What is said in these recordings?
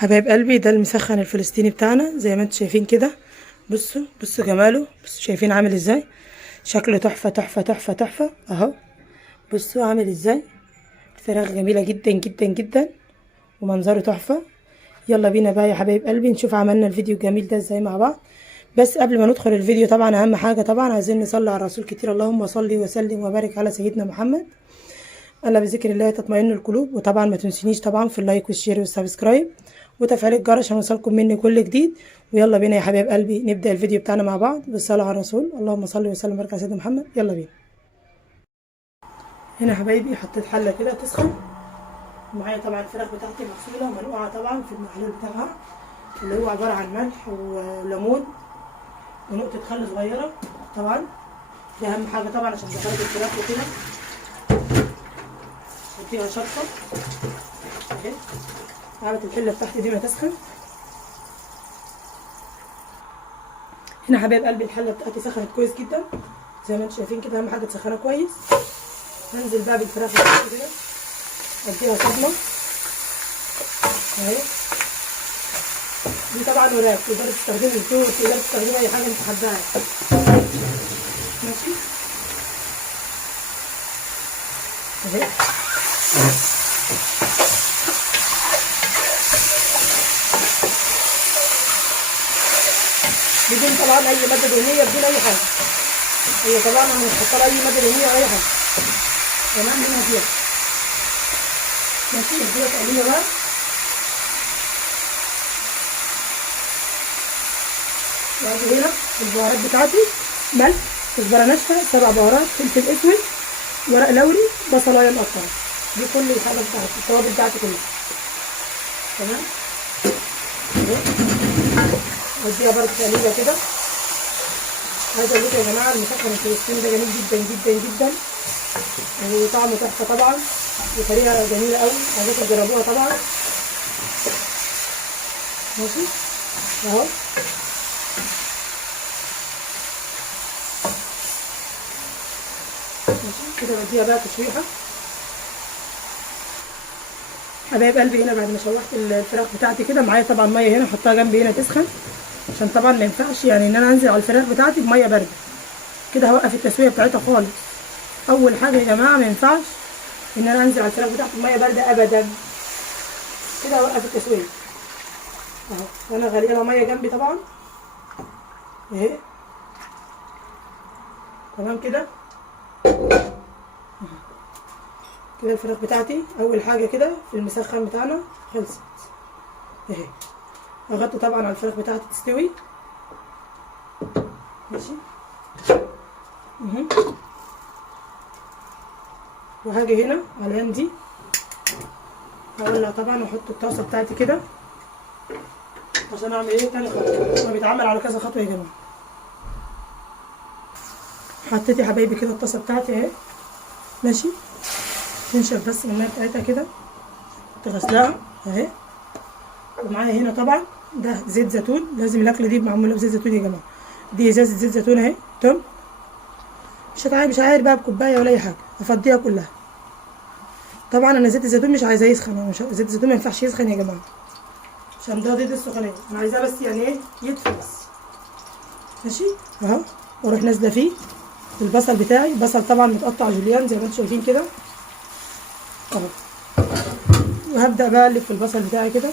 حبايب قلبي، ده المسخن الفلسطيني بتاعنا زي ما انتم شايفين كده. بصوا بصوا جماله، بصوا شايفين عامل ازاي، شكله تحفه تحفه تحفه تحفه اهو. بصوا عامل ازاي، الفراخ جميله جدا جدا جدا ومنظره تحفه. يلا بينا بقى يا حبايب قلبي نشوف عملنا الفيديو الجميل ده ازاي مع بعض. بس قبل ما ندخل الفيديو طبعا اهم حاجه طبعا عايزين نصلي على الرسول كتير. اللهم صل وسلم وبارك على سيدنا محمد. الا بذكر الله تطمئن القلوب. وطبعا ما تنسونيش طبعا في اللايك والشير والسبسكرايب وتفعيل الجرس عشان يوصلكم مني كل جديد. ويلا بينا يا حبايب قلبي نبدا الفيديو بتاعنا مع بعض بالصلاه على الرسول. اللهم صل وسلم وبارك على سيدنا محمد. يلا بينا. هنا يا حبايبي حطيت حله كده تسخن، ومعايا طبعا الفراخ بتاعتي مغسوله ومنقوعه طبعا في المحلول بتاعها اللي هو عباره عن ملح وليمون ونقطه خل صغيره. طبعا دي اهم حاجه طبعا عشان زفاره الفراخ وكده. اديها شطه اهي. قعدت الحله بتاعتي دي ما تسخن. هنا حبايب قلبي الحله بتاعتي سخنت كويس جدا زي ما انتم شايفين كده. اهم حاجه تسخنها كويس. هنزل بقى بالفراخ بتاعتي كده اديها صدمه اهي. دي طبعا وراك، تقدري تستخدمي الزيت، تقدري تستخدمي اي حاجه انت حباها ماشي اهي. بدون طبعا اي ماده دهنيه، بدون اي حاجه. هي طبعا انا مش حاطه اي ماده دهنيه ولا اي حاجه. تمام. هنا فيها ماشي. اديها تقليبه بقى. وادي هنا البهارات بتاعتي: ملح، كزبره ناشفه، 7 بهارات، فلفل اسود، ورق لوري، بصلايه مقطعه. دي كل الحاجه بتاعتي، التوابل بتاعتي كلها. تمام. اديها برضه تقليبه كده. عايزه اقول لكم يا جماعه المسخن الفلسطيني ده جميل جدا جدا جدا وطعمه تحفه طبعا وطريقه جميله قوي. عايزاكم تجربوها طبعا. ماشي اهو. ماشي كده. بديها بقى تشويحه حبايب قلبي. هنا بعد ما شوحت الفراخ بتاعتي كده معايا طبعا ميه هنا احطها جنبي هنا تسخن، عشان طبعا ما ينفعش يعني ان انا انزل على الفراخ بتاعتي بميه بارده كده. هوقف التسويه بتاعتها خالص. اول حاجه يا جماعه ما ينفعش ان انا انزل على الفراخ بتاعتي بميه بارده ابدا. كده هوقف التسويه اهو. وانا غاليه لها ميه جنبي طبعا اهي. تمام كده. كده الفراخ بتاعتي اول حاجه كده في المسخن بتاعنا خلصت اهي. اغطي طبعا على الفراخ بتاعتي تستوي ماشي. وهاجي هنا على اليمين دي هولع طبعا واحط الطاسه بتاعتي كده عشان اعمل ايه تاني خطوه. انا بيتعمل على كذا خطوه يا جماعه. حطيت يا حبايبي كده الطاسه بتاعتي اهي ماشي. تنشف بس الميه بتاعتها كده، كنت غسلاها اهي. ومعايا هنا طبعا ده زيت زيتون. لازم الاكله دي معموله بزيت زيتون يا جماعه. دي ازازه زيت زيتون اهي. تمام. مش عاير بقى بكوبايه ولا اي حاجه، افضيها كلها. طبعا انا زيت الزيتون مش عايزاه يسخن. زيت الزيتون ما ينفعش يسخن يا جماعه عشان ده ضد السخونيه. انا عايزاه بس يعني ايه يدفى بس ماشي اهو. واروح نازله فيه البصل بتاعي. بصل طبعا متقطع جوليان زي ما انتم شايفين كده اهو. وهبدا بقى اقلب في البصل بتاعي كده.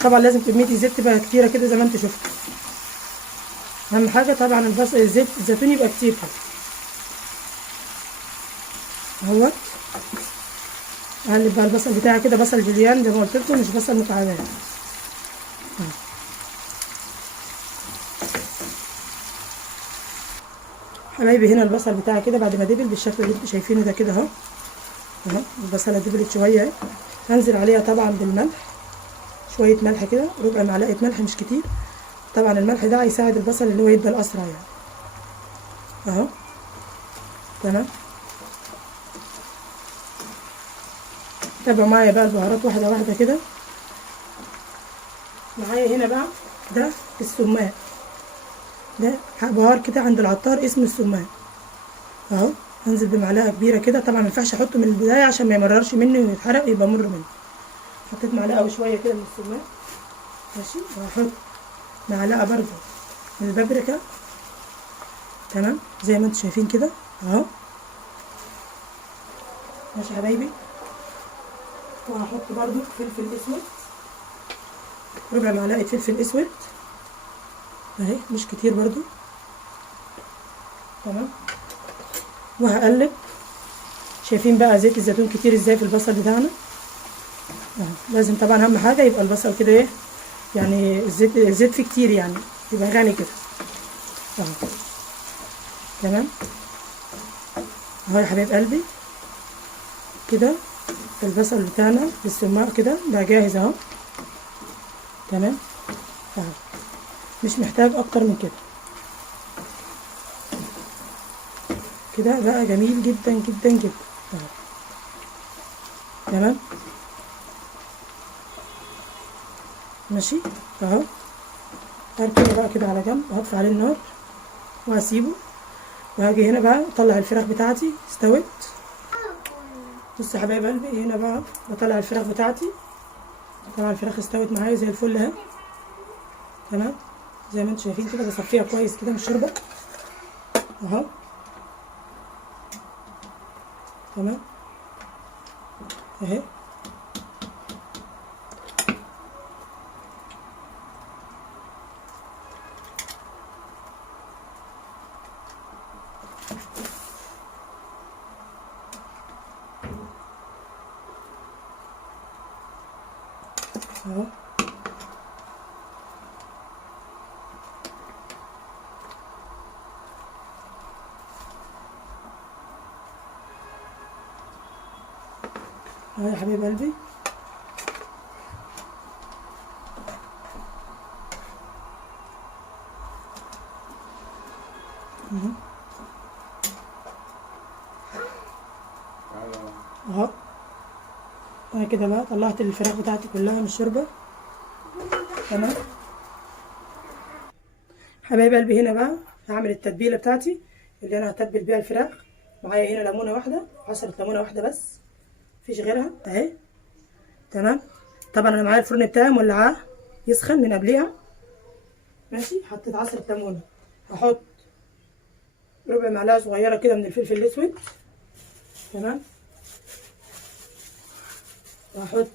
طبعا لازم كميه الزيت تبقى كتيره كده زي ما انتم شفتوا. اهم حاجه طبعا البصل الزيت الزيتون يبقى كتير كده اهوت. اقلب بقى البصل بتاعي كده. بصل جوليان زي ما قلت لكم، مش بصل مكعبات. حبايبي هنا البصل بتاعي كده بعد ما دبل بالشكل اللي انتوا شايفينه ده كده اهو. اهو البصله دبلت شويه اهي. هنزل عليها طبعا بالملح، شويه ملح كده، ربع معلقه ملح مش كتير. طبعا الملح ده هيساعد البصل اللي هو يدبل اسرع يعني اهو. تمام. تابعوا معايا بقى البهارات واحده واحده كده. معايا هنا بقى ده السماق. ده بهار كده عند العطار اسمه السماق اهو. هنزل بمعلقه كبيره كده. طبعا ما ينفعش احطه من البدايه عشان ما يمررش مني ويتحرق ويبقى مر مني. حطيت معلقه وشويه كده من السماق. ماشي. وهحط معلقه برضو من البابريكا. تمام زي ما انتم شايفين كده اهو. ماشي يا حبايبي. وهحط برضو فلفل اسود، ربع معلقه فلفل اسود اهي، مش كتير برضو. تمام. وهقلب. شايفين بقى زيت الزيتون كتير ازاي في البصل بتاعنا اهو. لازم طبعا اهم حاجه يبقى البصل كده ايه يعني الزيت فيه كتير، يعني يبقى غني كده اهو. تمام اهو يا حبايب قلبي. كده البصل بتاعنا بالسماق كده بقى جاهز اهو. تمام اهو. مش محتاج اكتر من كده. كده بقى جميل جدا جدا جدا اهو. تمام. ماشي اهو. هركنه بقى كده على جنب وهطفي عليه النار وهسيبه. وهاجي هنا بقى اطلع الفراخ بتاعتي استوت. بصوا يا حبايب قلبي، هنا بقى بطلع الفراخ بتاعتي. طبعا الفراخ استوت معايا زي الفل اهي. تمام زي ما انتم شايفين كده. بصفيها كويس كده من الشوربه اهو. تمام اهي. اهو. اهو يا حبيب قلبي. اهو. انا كده بقى طلعت الفراخ بتاعتي كلها من الشوربه. تمام حبايب قلبي. هنا بقى هعمل التتبيله بتاعتي اللي انا هتبل بيها الفراخ. معايا هنا ليمونه واحده، عصره ليمونه واحده بس، مفيش غيرها اهي. تمام. طبعا انا معايا الفرن بتاعي مولعاه يسخن من قبليها. ماشي. حطيت عصره ليمونه. هحط ربع معلقه صغيره كده من الفلفل الاسود. تمام. وهحط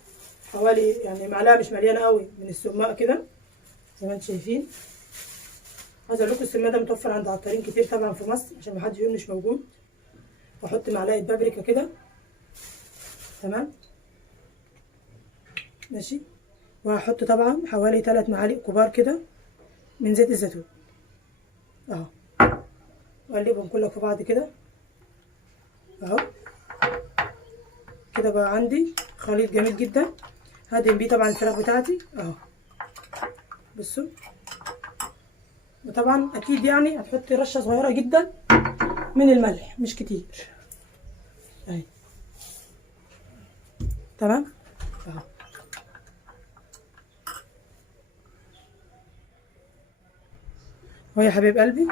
حوالي يعني معلقه مش مليانه قوي من السماق كده زي ما انتم شايفين. عايزه اقول لكم السماق ده متوفر عند عطارين كتير طبعا في مصر عشان محدش يقول مش موجود. واحط معلقه بابريكا كده. تمام. ماشي. وهحط طبعا حوالي 3 معالق كبار كده من زيت الزيتون اهو. واقلبهم كلهم في بعض كده اهو. كده بقى عندي خليط جميل جدا. هدهن بيه طبعا الفراخ بتاعتي اهو. بصوا. وطبعا اكيد يعني هتحطي رشه صغيره جدا من الملح مش كتير اهي. تمام اهو. اهو يا حبيب قلبي.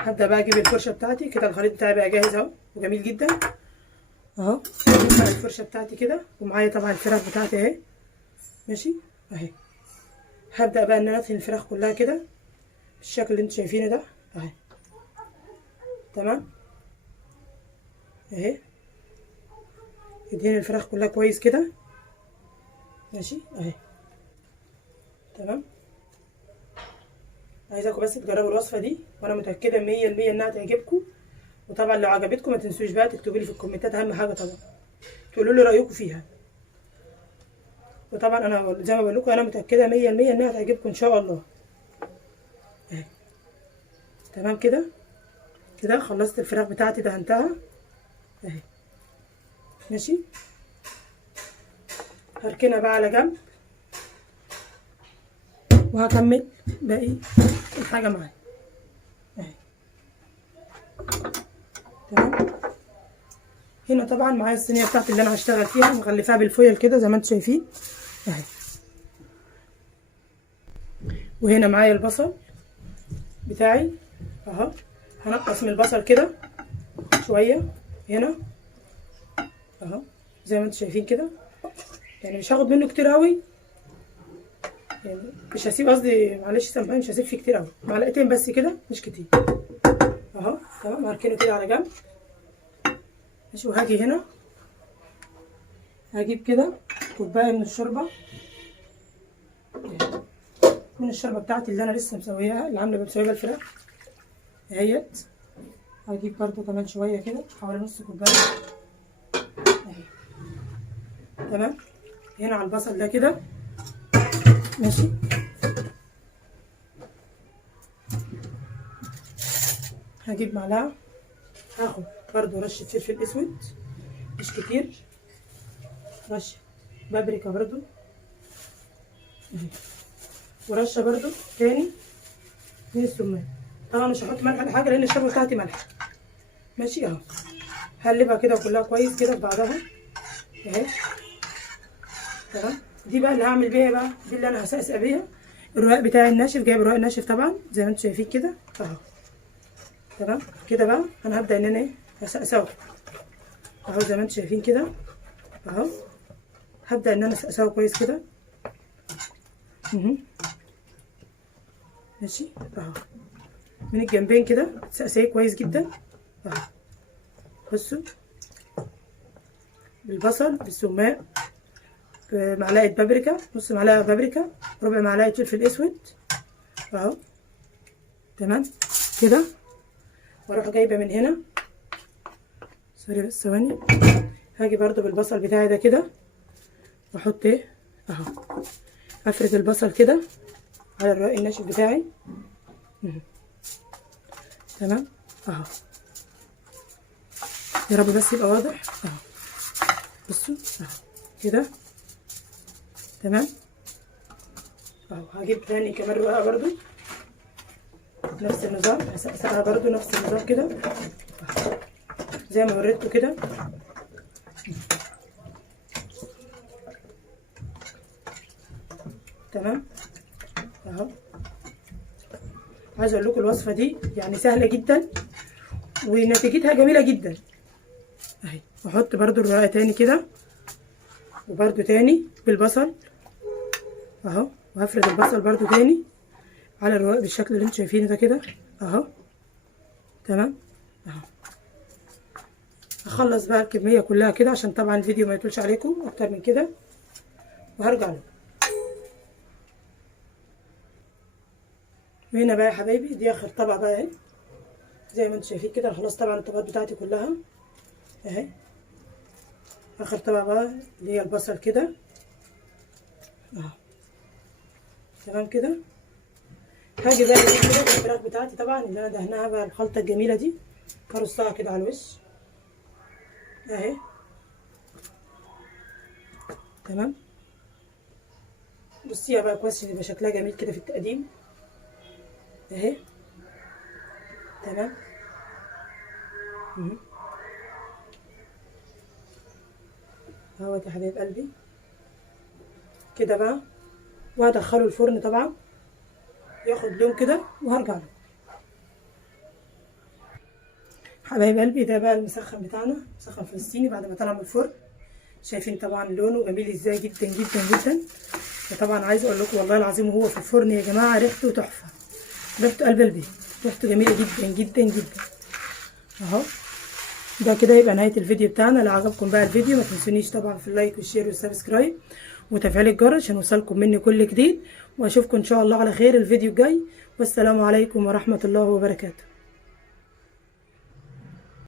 هبدا بقى اجيب الفرشه بتاعتي كده. الخليط بتاعي بقى جاهز اهو وجميل جدا اهو. الفرشه بتاعتي كده ومعايا طبعا الفراخ بتاعتي اهي. ماشي اهي. هبدا بقى ان انا ادهن الفراخ كلها كده بالشكل اللي انتوا شايفينه ده اهي. تمام اهي. ادهن الفراخ كلها كويس كده. ماشي اهي. تمام. عايزاكم بس تجربوا الوصفه دي وانا متاكده 100% انها تعجبكم. وطبعا لو عجبتكم ما تنسوش بقى تكتبوا لي في الكومنتات، اهم حاجه طبعا تقولوا لي رايكم فيها. وطبعا انا زي ما بقول لكم انا متاكده 100% انها تعجبكم ان شاء الله اهي. تمام كده. كده خلصت الفراخ بتاعتي دهنتها اهي. ماشي. هركنها بقى على جنب وهكمل باقي الحاجه معايا اهي. تمام. هنا طبعا معايا الصينيه بتاعتي اللي انا هشتغل فيها مغلفاها بالفويل كده زي ما انتم شايفين اهي. وهنا معايا البصل بتاعي اهو. هنقص من البصل كده شويه هنا اهو زي ما انتم شايفين كده. يعني مش هاخد منه كتير قوي، يعني مش هسيب، قصدي معلش سامحوني، مش هسيب فيه كتير قوي، معلقتين بس كده مش كتير اهو. تمام، هركنه كده على جنب ماشي. وهاجي هنا هجيب كده كوبايه من الشوربه، من الشوربه بتاعتي اللي انا لسه مسوياها، اللي عامله بسويها الفراخ اهيت. هجيب برضو كمان شويه كده، حوالي نص كوبايه اهي. تمام، هنا على البصل ده كده ماشي. هجيب معلقه، هاخد برضو رشه فلفل اسود مش كتير، رشه بابريكا برضو اهي، ورشه برضو تاني من السمان. طبعا مش هحط ملح ولا حاجه لان الشوربه بتاعتي ملح ماشي اهو. هقلبها كده كلها كويس كده في بعضها اهي. تمام، دي بقى اللي هعمل بيها بقى، دي اللي انا هسقسق بيها الرقاق بتاعي الناشف. جايب رقاق ناشف طبعا زي ما انتم شايفين كده اهو. تمام كده بقى انا هبدا ان انا ايه هسقسقه اهو زي ما انتم شايفين كده اهو. هبدا ان انا اسقسقه كويس كده ماشي اهو، من الجنبين كده تسقسيه كويس جدا اهو. بصوا بالبصل بالسماق بمعلقه بابريكا، نص معلقه بابريكا، ربع معلقه فلفل اسود اهو. تمام كده، واروح جايبه من هنا سوري بس ثواني، هاجي برضو بالبصل بتاعي ده كده واحط ايه اهو، افرد البصل كده على الرق الناشف بتاعي تمام اهو. يا رب بس يبقى واضح اهو. بصوا اهو كده تمام اهو. هجيب تاني كمان رقاقه برضو نفس النظام، هسقسقها برضو نفس النظام كده زي ما وريتكم كده تمام اهو. عايزه اقول لكم الوصفه دي يعني سهله جدا ونتيجتها جميله جدا اهي. واحط برضو الرقاقه تاني كده وبرضو تاني بالبصل اهو، وهفرد البصل برضو تاني على الرقاق بالشكل اللي انتوا شايفينه ده كده اهو. تمام اهو. هخلص بقى الكميه كلها كده عشان طبعا الفيديو ما يطولش عليكم اكتر من كده، وهرجع لكم. وهنا بقى يا حبايبي دي اخر طبق بقى اهي زي ما انتوا شايفين كده. خلاص طبعا الطبقات بتاعتي كلها اهي. اخر طبق بقى اللي هي البصل كده اهو. تمام كده، هاجي بقى كده الفراخ بتاعتي طبعا اللي انا دهناها بقى الخلطه الجميله دي، هرصها كده على الوش اهي. تمام، بصيها بقى كويس عشان يبقى شكلها جميل كده في التقديم اهي. تمام اهوت يا حبايب قلبي كده بقى، وهدخله الفرن طبعا ياخد لون كده وهرجع له. حبايب قلبي ده بقى المسخن بتاعنا، مسخن فلسطيني بعد ما طلع من الفرن. شايفين طبعا لونه جميل ازاي جدا جدا جدا. وطبعا عايزه اقول لكم والله العظيم وهو في الفرن يا جماعه ريحته تحفه، ريحته قلب البيت، ريحته جميله جدا جدا جدا اهو. ده كده يبقى نهايه الفيديو بتاعنا. لو عجبكم بقى الفيديو ما تنسونيش طبعا في اللايك والشير والسبسكرايب وتفعيل الجرس عشان يوصلكم مني كل جديد. واشوفكم ان شاء الله على خير الفيديو الجاي، والسلام عليكم ورحمه الله وبركاته.